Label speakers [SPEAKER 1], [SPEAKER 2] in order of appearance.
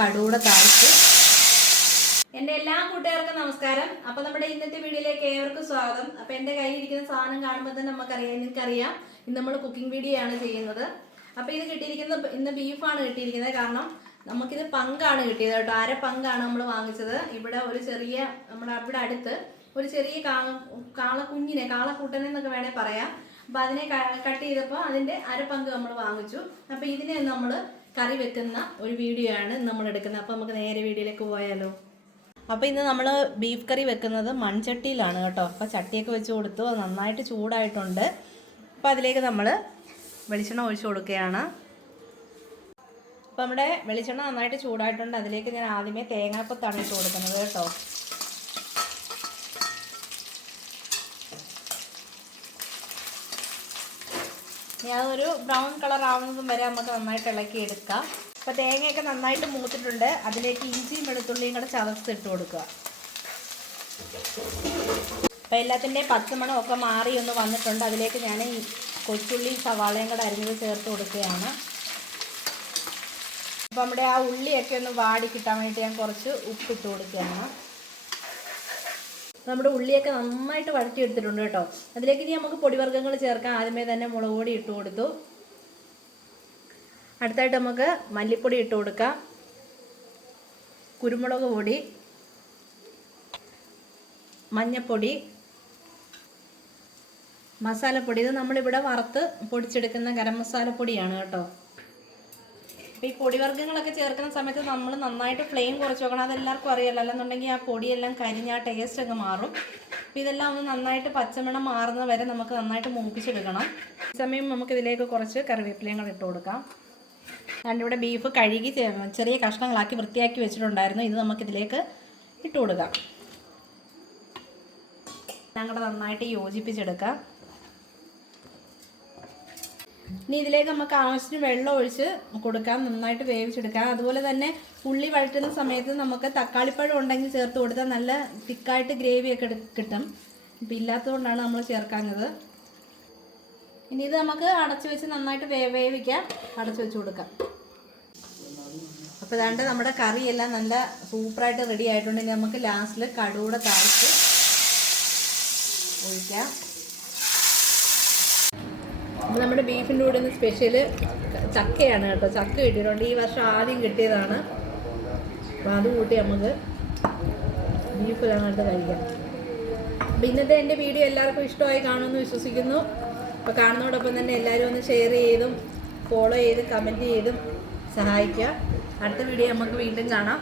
[SPEAKER 1] കടൂടെ താഴ്ത്ത് എന്റെ എല്ലാ കൂട്ടുകാർക്കും നമസ്കാരം. അപ്പം നമ്മുടെ ഇന്നത്തെ വീഡിയോയിലേക്ക് ഏവർക്കും സ്വാഗതം. അപ്പം എന്റെ കയ്യിലിരിക്കുന്ന സാധനം കാണുമ്പോൾ തന്നെ നമുക്കറിയാം നിങ്ങൾക്കറിയാം ഇന്ന് നമ്മൾ കുക്കിംഗ് വീഡിയോ ആണ് ചെയ്യുന്നത്. അപ്പം ഇത് കിട്ടിയിരിക്കുന്നത് ഇന്ന് ബീഫാണ് കിട്ടിയിരിക്കുന്നത്. കാരണം നമുക്കിത് പങ്കാണ് കിട്ടിയത് കേട്ടോ. അര പങ്കാണ് നമ്മൾ വാങ്ങിച്ചത്. ഇവിടെ ഒരു ചെറിയ നമ്മുടെ അവിടെ അടുത്ത് ഒരു ചെറിയ കാള കാളക്കുഞ്ഞിനെ കാളക്കൂട്ടനെ എന്നൊക്കെ വേണേൽ പറയാം. അപ്പം അതിനെ കട്ട് ചെയ്തപ്പോൾ അതിന്റെ അര പങ്ക് നമ്മൾ വാങ്ങിച്ചു. അപ്പം ഇതിനെ നമ്മൾ കറി വെക്കുന്ന ഒരു വീഡിയോ ആണ് നമ്മൾ എടുക്കുന്നത്. അപ്പോൾ നമുക്ക് നേരെ വീഡിയോയിലേക്ക് പോയാലോ? അപ്പോൾ ഇന്ന് നമ്മൾ ബീഫ് കറി വെക്കുന്നത് മൺചട്ടിയിലാണ് കേട്ടോ. അപ്പോൾ ചട്ടിയൊക്കെ വെച്ച് കൊടുത്തു. അത് നന്നായിട്ട് ചൂടായിട്ടുണ്ട്. അപ്പോൾ അതിലേക്ക് നമ്മൾ വെളിച്ചെണ്ണ ഒഴിച്ചു കൊടുക്കുകയാണ്. അപ്പോൾ നമ്മുടെ വെളിച്ചെണ്ണ നന്നായിട്ട് ചൂടായിട്ടുണ്ട്. അതിലേക്ക് ഞാൻ ആദ്യമേ തേങ്ങാക്കൊത്താണ് ഇട്ട് കൊടുക്കുന്നത് കേട്ടോ. ഇനി ഒരു ബ്രൗൺ കളർ ആവുന്നതും വരെ നമുക്ക് നന്നായിട്ട് ഇളക്കി എടുക്കാം. അപ്പോൾ തേങ്ങയൊക്കെ നന്നായിട്ട് മൂത്തിട്ടുണ്ട്. അതിലേക്ക് ഇഞ്ചിയും വെളുത്തുള്ളിയും കൂടെ ചതച്ച് ഇട്ട് കൊടുക്കുക. അപ്പോൾ എല്ലാത്തിന്റെയും പച്ചമണം ഒക്കെ മാറി ഒന്ന് വന്നിട്ടുണ്ട്. അതിലേക്ക് ഞാൻ ഈ കൊച്ചുള്ളി സവാളയും കൂടെ അരിഞ്ഞത് ചേർത്ത് കൊടുക്കുകയാണ്. അപ്പോൾ നമ്മുടെ ആ ഉള്ളിയൊക്കെ ഒന്ന് വാടി കിട്ടാൻ വേണ്ടിയിട്ട് ഞാൻ കുറച്ച് ഉപ്പിട്ട് കൊടുക്കുകയാണ്. നമ്മുടെ ഉള്ളിയൊക്കെ നന്നായിട്ട് വഴറ്റിയെടുത്തിട്ടുണ്ട് കേട്ടോ. അതിലേക്ക് ഇനി നമുക്ക് പൊടിവർഗങ്ങൾ ചേർക്കാം. ആദ്യമേ തന്നെ മുളക് പൊടി ഇട്ട് കൊടുത്തു. അടുത്തായിട്ട് നമുക്ക് മല്ലിപ്പൊടി ഇട്ട് കൊടുക്കാം. കുരുമുളക് പൊടി മഞ്ഞപ്പൊടി മസാലപ്പൊടി. ഇത് നമ്മളിവിടെ വറുത്ത് പൊടിച്ചെടുക്കുന്ന ഗരം മസാലപ്പൊടിയാണ് കേട്ടോ. അപ്പോൾ ഈ പൊടിവർഗങ്ങളൊക്കെ ചേർക്കുന്ന സമയത്ത് നമ്മൾ നന്നായിട്ട് ഫ്ലെയിം കുറച്ച് വെക്കണം. അതെല്ലാവർക്കും അറിയാലോ. അല്ലെന്നുണ്ടെങ്കിൽ ആ പൊടിയെല്ലാം കരിഞ്ഞ് ആ ടേസ്റ്റ് അങ്ങ് മാറും. അപ്പോൾ ഇതെല്ലാം ഒന്ന് നന്നായിട്ട് പച്ചമണം മാറുന്നത് വരെ നമുക്ക് നന്നായിട്ട് മൂപ്പിച്ചെടുക്കണം. ഈ സമയം നമുക്ക് ഇതിലേക്ക് കുറച്ച് കറിവേപ്പിലയും കൂടെ ഇട്ട് കൊടുക്കാം. ഇവിടെ ബീഫ് കഴുകി ചെറിയ കഷ്ണങ്ങളാക്കി വൃത്തിയാക്കി വെച്ചിട്ടുണ്ടായിരുന്നു. ഇത് നമുക്കിതിലേക്ക് ഇട്ട് കൊടുക്കാം. ഞങ്ങളുടെ നന്നായിട്ട് യോജിപ്പിച്ചെടുക്കാം. ഇനി ഇതിലേക്ക് നമുക്ക് ആവശ്യത്തിന് വെള്ളം ഒഴിച്ച് കൊടുക്കാം നന്നായിട്ട് വേവിച്ചെടുക്കാം. അതുപോലെ തന്നെ ഉള്ളി വഴറ്റുന്ന സമയത്ത് നമുക്ക് തക്കാളിപ്പഴം ഉണ്ടെങ്കിൽ ചേർത്ത് കൊടുത്താൽ നല്ല തിക്കായിട്ട് ഗ്രേവിയൊക്കെ കിട്ടും. ഇപ്പം ഇല്ലാത്തതുകൊണ്ടാണ് നമ്മൾ ചേർക്കാഞ്ഞത്. ഇനി ഇത് നമുക്ക് അടച്ചു വെച്ച് നന്നായിട്ട് വേ വേവിക്കാം. അടച്ചു വെച്ച് കൊടുക്കാം. അപ്പോൾ ഇതാണ്ട് നമ്മുടെ കറിയെല്ലാം നല്ല സൂപ്പറായിട്ട് റെഡി ആയിട്ടുണ്ടെങ്കിൽ നമുക്ക് ലാസ്റ്റിൽ കടുകൂടെ താഴ്ത്ത് ഒഴിക്കാം. നമ്മുടെ ബീഫിന്റെ കൂടെ ഇന്ന് സ്പെഷ്യൽ ചക്കയാണ് കേട്ടോ. ചക്ക കിട്ടിയിട്ടുണ്ട്. ഈ വർഷം ആദ്യം കിട്ടിയതാണ്. അപ്പോൾ അത് കൂട്ടി നമുക്ക് ബീഫ് ഞങ്ങൾക്ക് കഴിക്കാം. അപ്പോൾ ഇന്നത്തെ എന്റെ വീഡിയോ എല്ലാവർക്കും ഇഷ്ടമായി കാണുമെന്ന് വിശ്വസിക്കുന്നു. അപ്പോൾ കാണുന്നതോടൊപ്പം തന്നെ എല്ലാവരും ഒന്ന് ഷെയർ ചെയ്തും ഫോളോ ചെയ്ത് കമന്റ് ചെയ്തും സഹായിക്കുക. അടുത്ത വീഡിയോ നമുക്ക് വീണ്ടും കാണാം.